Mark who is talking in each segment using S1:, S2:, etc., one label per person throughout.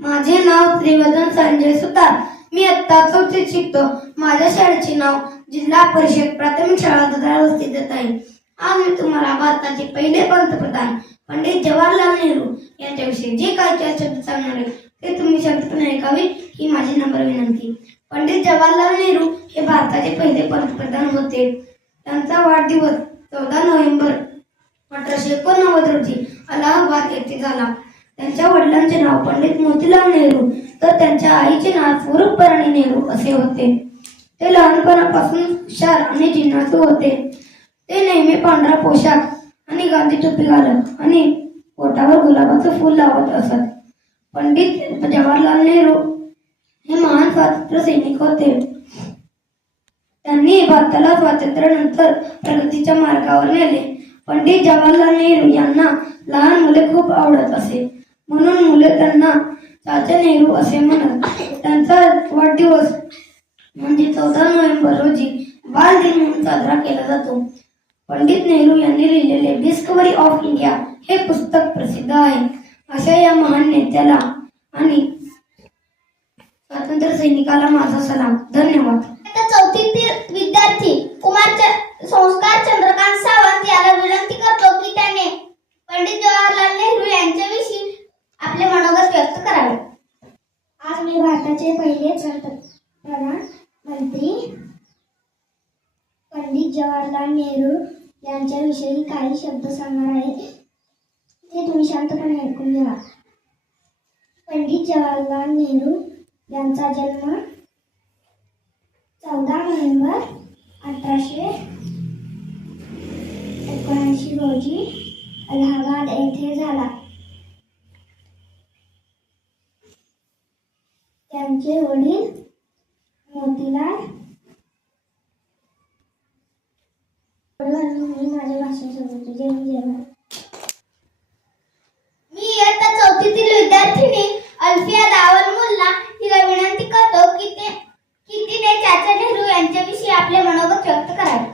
S1: माझे नाव त्रिवदन संजय सुतार. मी आत्ता चौथीत शिकतो. माझ्या शाळेचे नाव जिल्हा परिषद प्राथमिक शाळा दुधाळ आहे. आज मी तुम्हाला भारताचे पहिले पंतप्रधान पंडित जवाहरलाल नेहरू यांच्याविषयी जे काही चार शब्द सांगणार आहे ते तुम्ही शब्दपणे ऐकावे ही माझी नम्र विनंती. पंडित जवाहरलाल नेहरू हे भारताचे पहिले पंतप्रधान होते. त्यांचा वाढदिवस चौदा नोव्हेंबर अठराशे एकोणनव्वद रोजी अलाहाबाद येथे झाला. त्यांच्या वडिलांचे नाव पंडित मोतीलाल नेहरू तर त्यांच्या आईचे नाव स्वरूपराणी नेहरू असे होते. ते लहानपणापासून हुशार आणि जिज्ञासू होते. ते नेहमी पांढरा पोशाख आणि गांधी टोपी घालत आणि पोटावर गुलाबाचं फूल लावत असत. पंडित जवाहरलाल नेहरू हे महान स्वातंत्र्य सैनिक होते. त्यांनी भारताला स्वातंत्र्यानंतर प्रगतीच्या मार्गावर नेले. पंडित जवाहरलाल नेहरू यांना लहान मुले खूप आवडत असे. म्हणून मुले त्यांना चाचा नेहरू असे म्हणत त्यांचा वाढदिवस म्हणजे चौदा नोव्हेंबर रोजी बाल दिन म्हणून साजरा केला जातो. पंडित नेहरू यांनी लिहिलेले डिस्कवरी ऑफ इंडिया हे पुस्तक प्रसिद्ध आहे. अशा या महान नेत्याला आणि स्वातंत्र्य सैनिकाला माझा सलाम. धन्यवाद.
S2: आता चौथीतील विद्यार्थी कुमार संस्कार चंद्रकांत सावंत याला विनंती करतो की त्याने पंडित जवाहरलाल नेहरू यांच्याविषयी आपले मनोगत व्यक्त करावे
S3: आज मी पहिले पंतप्रधानमंत्री पंडित जवाहरलाल नेहरू यांच्याविषयी काही शब्द सांगणार आहे ते तुम्ही शांतपणे ऐकून घ्या. पंडित जवाहरलाल नेहरू यांचा जन्म चौदा नोव्हेंबर अठराशे एकोणऐंशी रोजी अलाहाबाद येथे झाला. त्यांचे वडील मोतीलाल मी माझ्या भाषण जय जय
S2: मी इयत्ता चौथीतील विद्यार्थिनी अल्फिया दावल मुल्ला हिला विनंती करतो की ते की तिने चाचा नेहरू यांच्याविषयी आपले मनोगत व्यक्त करावे.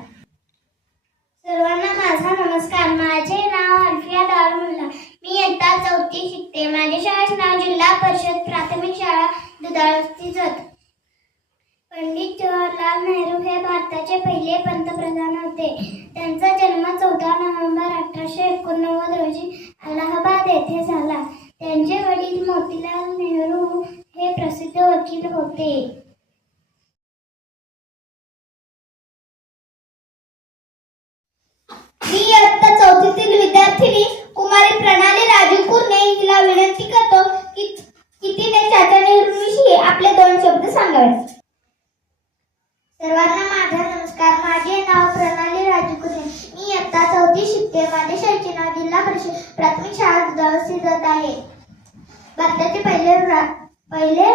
S3: सर्वांना माझा नमस्कार. माझे नाव अल्फिया दारमुल्ला मी इयत्ता चौथी शिकते माझ्या शाळेचे नाव जिल्हा परिषद प्राथमिक शाळा जात. पंडित जवाहरलाल नेहरू हे भारताचे पहिले पंतप्रधान होते. त्यांचा जन्म चौदा नोव्हेंबर अठराशे एकोणनव्वद रोजी अलाहाबाद येथे झाला. त्यांचे वडील मोतीलाल नेहरू हे प्रसिद्ध वकील होते.
S2: मी इयत्ता चौथीतील विद्यार्थिनी कुमारी प्रणाली राजू कुर्णे हिला विनंती करतो की की तिने चाचा नेहरूंविषयी आपले दोन शब्द सांगावे
S3: सर्वांना माझा नमस्कार. माझे नाव प्रणाली राजकुरे मी इयत्ता चौथी शिकते माझ्या शाळेचे नाव जिल्हा परिषद प्राथमिक शाळा दुधावस्ती जात आहे. भारताचे पहिले पहिले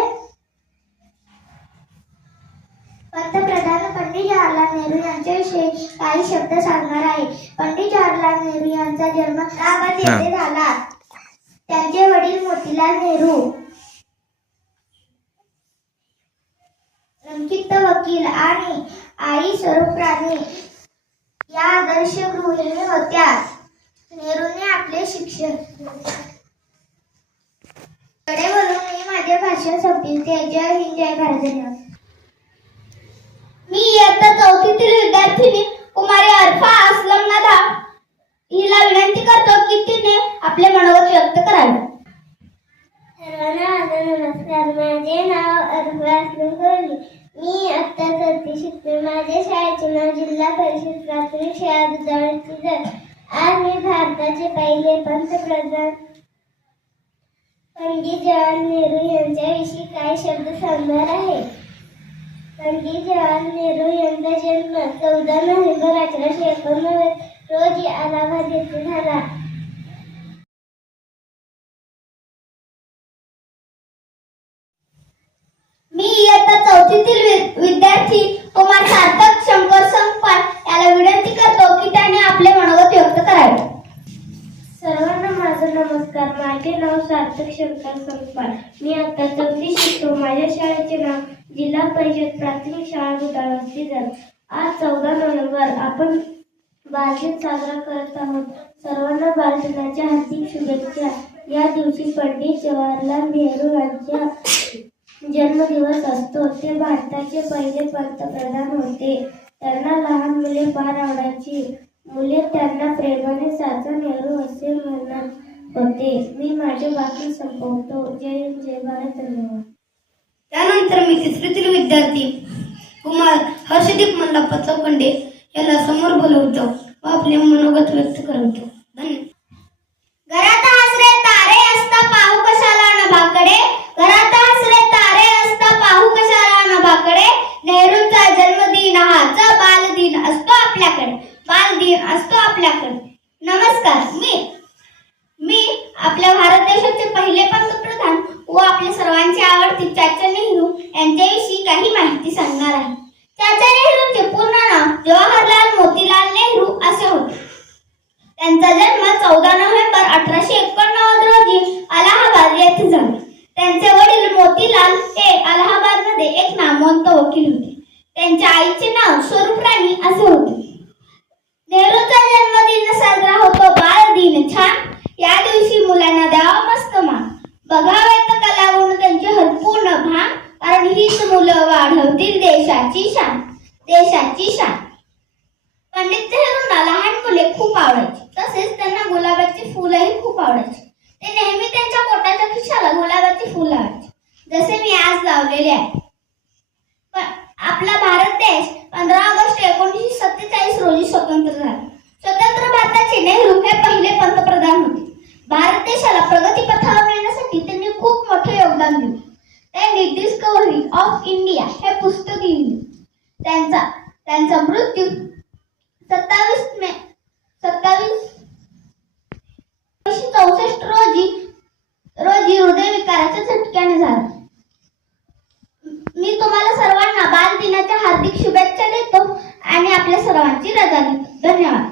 S3: पंतप्रधान पंडित जवाहरलाल नेहरू यांच्याविषयी काही शब्द सांगणार आहे. पंडित जवाहरलाल नेहरू यांचा जन्म अलाहाबाद येथे झाला. त्यांचे वडील मोतीलाल नेहरू. रंकित वकील आणि आई स्वरूप राणे या आदर्श गृहिणी होत्या नेहरूने आपले शिक्षणकडे बोलून मी माझे भाषण संपविते जय हिंद जय भारत धन्यवाद.
S2: मी इयत्ता चौथीतील विद्यार्थिनी कुमारी अर्फा असलम नदा हिला विनंती करतो की तिने आपले मनोगत व्यक्त करावे
S3: सर्वांना माझा नमस्कार माझे नाव अर्फा असलम मी आत्ता चौथी शिकते माझ्या शाळेचे नाव जिल्हा परिषद प्राथमिक शाळा दुधाळची जर आज मी भारताचे पहिले पंतप्रधान पंडित शब्द सांगणार आहे. पंडित जवाहरलाल नेहरू यांचा जन्म चौदा नोव्हेंबर अठराशे एकोणनव्वद रोजी अलाहाबाद येथे झाला.
S2: मी इयत्ता चौथीतील विद्यार्थी कुमार सार्थक शंकर संपाळ याला विनंती करतो की त्याने आपले मनोगत व्यक्त करावे.
S3: सर्वांना माझा नमस्कार. माझे नाव सार्थक शंकर संपाळ मी आता चौथी शिकतो. माझ्या शाळेचे नाव जिल्हा परिषद प्राथमिक शाळा दुधाळवस्ती जर आज चौदा नोव्हेंबर. आपण बालदिन साजरा करत आहोत. सर्वांना बालदिनाच्या हार्दिक शुभेच्छा. या दिवशी पंडित जवाहरलाल नेहरू यांच्या जन्मदिवस असतो. ते भारताचे पहिले पंतप्रधान होते. त्यांना लहान मुले फार आवडायची. मुले त्यांना प्रेमाने साचा नेहरू असे म्हणत होते. मी माझे बाकी संपवतो. जय हिंद, जय भारत धन्यवाद.
S1: त्यानंतर मी तिसरीतील विद्यार्थी कुमार हर्षदीप मल्लाप्पा चौकंडे याला समोर बोलवतो व आपले मनोगत व्यक्त करवतो. धन्यवाद
S2: घरात हसरे तारे असता पाहू कशाला नभाकडे घरात हसरे तारे असता पाहू कशाला नभाकडे नेहरूंचा दहाचा बालदिन असतो आपल्याकडे. बालदिन असतो आपल्याकडे. नमस्कार मी मी आपल्या भारत देशाचे पहिले पंतप्रधान व आपल्या सर्वांचे आवडते चाचा नेहरू यांच्याविषयी काही माहिती सांगणार आहे. चाचा नेहरू पूर्ण नाव जवाहरलाल मोतीलाल नेहरू असे होते त्यांचा जन्म चौदा नोव्हेंबर अठराशे एकोणनव्वद रोजी अलाहाबाद येथे झाला त्यांचे वडील मोतीलाल हे अलाहाबादमध्ये एक नामवंत वकील होते त्यांच्या आईचे नाव स्वरूप राणी असे होते नेहरूंचा जन्मदिन साजरा होतो बाल दिन छान या दिवशी मुलांना द्यावा मस्त मान बघावे तर कलागुण त्यांचे हरपूर्ण भान कारण हीच मुलं वाढवतील देशाची शान देशाची शान. पंडित नेहरूंना लहान मुले खूप आवडायची तसेच त्यांना गुलाबाची फुलंही खूप आवडायची. ते नेहमी त्यांच्या पोटाच्या खिशाला गुलाबाची फुलं लावायचे जसे मी आज लावलेले आहे. पण आपला भारत देश पंधरा ऑगस्ट एकोणीसशे सत्तेचाळीस रोजी स्वतंत्र झाला. स्वतंत्र भारताचे नेहरू हे पहिले पंतप्रधान होते. भारत देशाला प्रगतीपथावर नेण्यासाठी त्यांनी खूप मोठे योगदान दिले. त्यांनी डिस्कव्हरी ऑफ इंडिया हे पुस्तक लिहिले त्यांचा त्यांचा मृत्यू सत्तावीस मे सत्तावीस चौसष्ट रोजी रोजी हृदयविकाराच्या झटक्याने झाला. मी तुम्हाला सर्वांना बाल दिनाच्या हार्दिक शुभेच्छा देतो आणि आपल्या सर्वांची रजा देतो. धन्यवाद.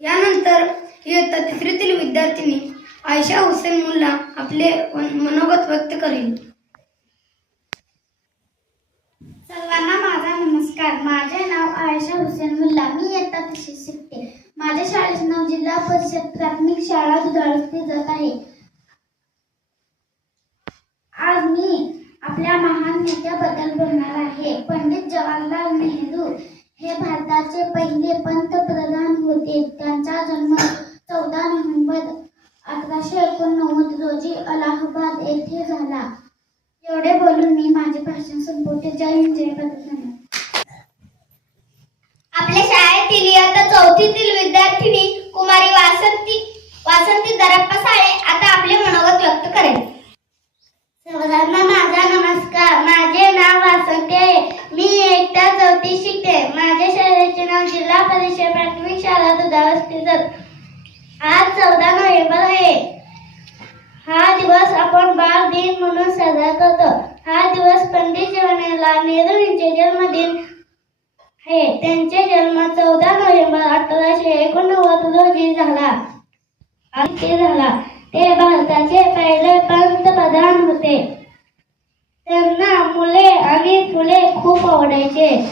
S1: यानंतर इयत्ता तिसरीतील विद्यार्थिनी आयशा हुसेन मुल्ला आपले मनोगत व्यक्त करेल
S3: सर्वांना माझा नमस्कार. माझे नाव आयशा हुसेन मुल्ला. मी येतात तशी शिकते. माझ्या शाळेचे नाव जिल्हा परिषद प्राथमिक शाळा दुधाळते जात आहे. आज मी आपल्या महान नेत्याबद्दल बोलणार आहे. पंडित जवाहरलाल नेहरू हे भारताचे पहिले पंतप्रधान होते. त्यांचा जन्म चौदा नोव्हेंबर अठराशे एकोणनव्वद रोजी अलाहाबाद येथे झाला. एवढे बोलून मी माझे भाषण संपवते जय हिंद जय भारत
S2: आपल्या शाळेतील इयत्ता चौथीतील विद्यार्थिनी कुमारी वासंती वासंती दरप्पा साळे आता आपले मनोगत व्यक्त करेल.
S3: सर्वांना माझा नमस्कार. माझे नाव वासंती आहे. मी एकटा चौथी शिकते. माझ्या शाळेचे नाव जिल्हा परिषद प्राथमिक शाळा दुधावस्ती आज चौदा नोव्हेंबर आहे हा दिवस आपण बाल दिन म्हणून साजरा करतो हा दिवस पंडित जवाहरलाल नेहरू यांचे जन्मदिन आहे त्यांचे जन्म चौदा नोव्हेंबर अठराशे एकोणनव्वद रोजी झाला. आणि ते झाला. ते भारताचे पहिले पंतप्रधान होते. त्यांना मुले आणि फुले खूप आवडायचे.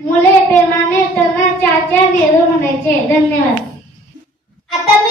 S3: मुले प्रेमाने त्यांना चाचा नेहरू म्हणायचे. धन्यवाद.
S2: आता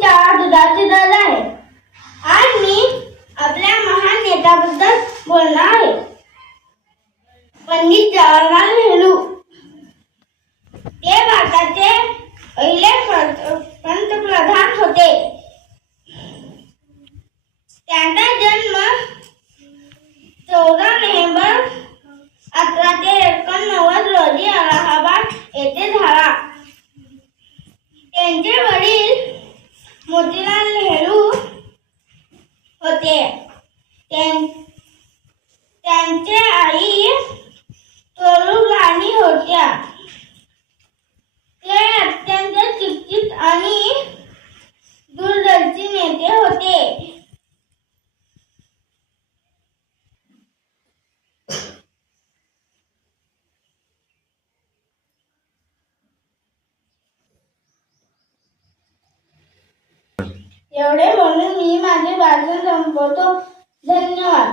S1: त्या दुधाचे दल आहे. आज मी आपल्या महान नेत्याबद्दल बोलणार आहे. पंडित जवाहरलाल नेहरू. ते भारताचे पहिले पंतप्रधान होते. त्यांचा जन्म चौदा नोव्हेंबर अकराशे एकोणनव्वद रोजी अलाहाबाद येथे झाला. त्यांचे वडील मोतीलाल नेहरू होते. त्यां- त्यांच्या आई तोरू राणी होत्या. ते अत्यंत शिक्षित आणि दूरदर्शी नेते होते. एवढे म्हणून मी माझे भाषण संपवतो. धन्यवाद.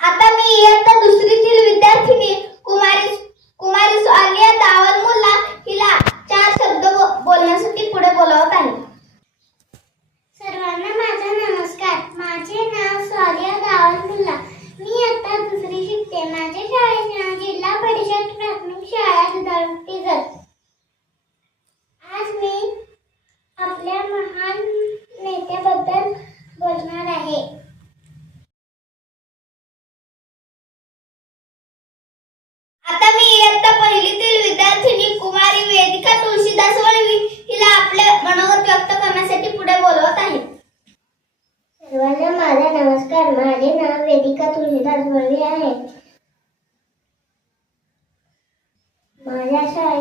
S2: आता मी इयत्ता दुसरीतील विद्यार्थिनी कुमारी कुमारी स्वालिया दावल मुल्ला हिला चार शब्द बोलण्यासाठी पुढे बोलावत आहे.
S3: सर्वांना माझा नमस्कार. माझे नाव स्वालिया गावल मुल्ला. मी आता दुसरी शिकते. माझ्या शाळेचे नाव जिल्हा परिषद प्राथमिक शाळा दुधावती जत आज मी आपल्या महान नेत्याबद्दल बोलणार आहे
S2: आता मी इयत्ता पहिलीतील विद्यार्थिनी कुमारी वेदिका तुळशीदास वळवी हिला आपले मनोगत व्यक्त करण्यासाठी पुढे बोलवत आहे
S3: सर्वांना माझा नमस्कार माझे नाव वेदिका तुळशीदास वळवी आहे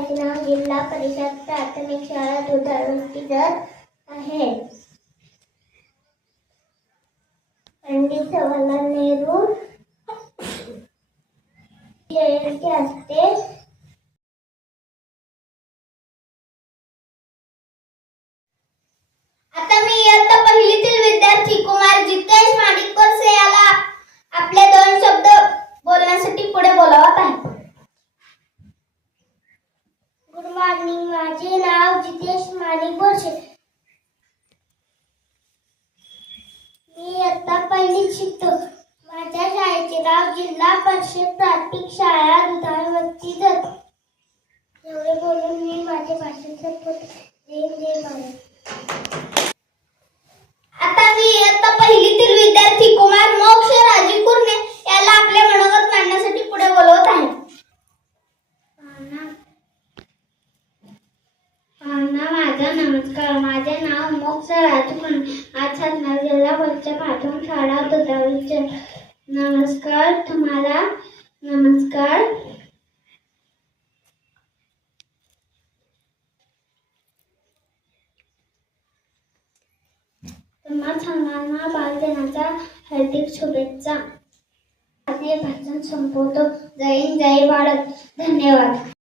S3: माझ्या जिल्हा परिषद प्राथमिक शाळा दुधाळवस्ती जत आहे. पंडित जवाहरलाल नेहरू जयंती असते.
S2: आता मी इयत्ता पहिलीतील विद्यार्थी कुमार जितेश माणिकवरसे याला आपले दोन शब्द बोलण्यासाठी पुढे बोलावत आहे
S3: गुड मॉर्निंग माझे नाव जितेश माणिक बोरशे मी आता पहिलीत शिकतो माझ्या शाळेचे नाव जिल्हा परिषद प्राथमिक शाळा दुधाळवस्ती जत एवढे बोलून मी माझे भाषण संपवतो जय जय भारत
S2: आता मी इयत्ता पहिलीतील विद्यार्थी कुमार मोक्ष राजी कुर्णे याला आपले मनोगत मांडण्यासाठी पुढे बोलवत आहे
S3: पाहुणा माझा नमस्कार माझे नाव मोक्ष राजकुमार आज सातनार जिल्हा परिषद प्राथमिक शाळा दुधावीचे नमस्कार तुम्हाला नमस्कार तुम्हा सर्वांना बालदिनाच्या हार्दिक शुभेच्छा. माझे भाषण संपवतो. जय हिंद, जय भारत. धन्यवाद.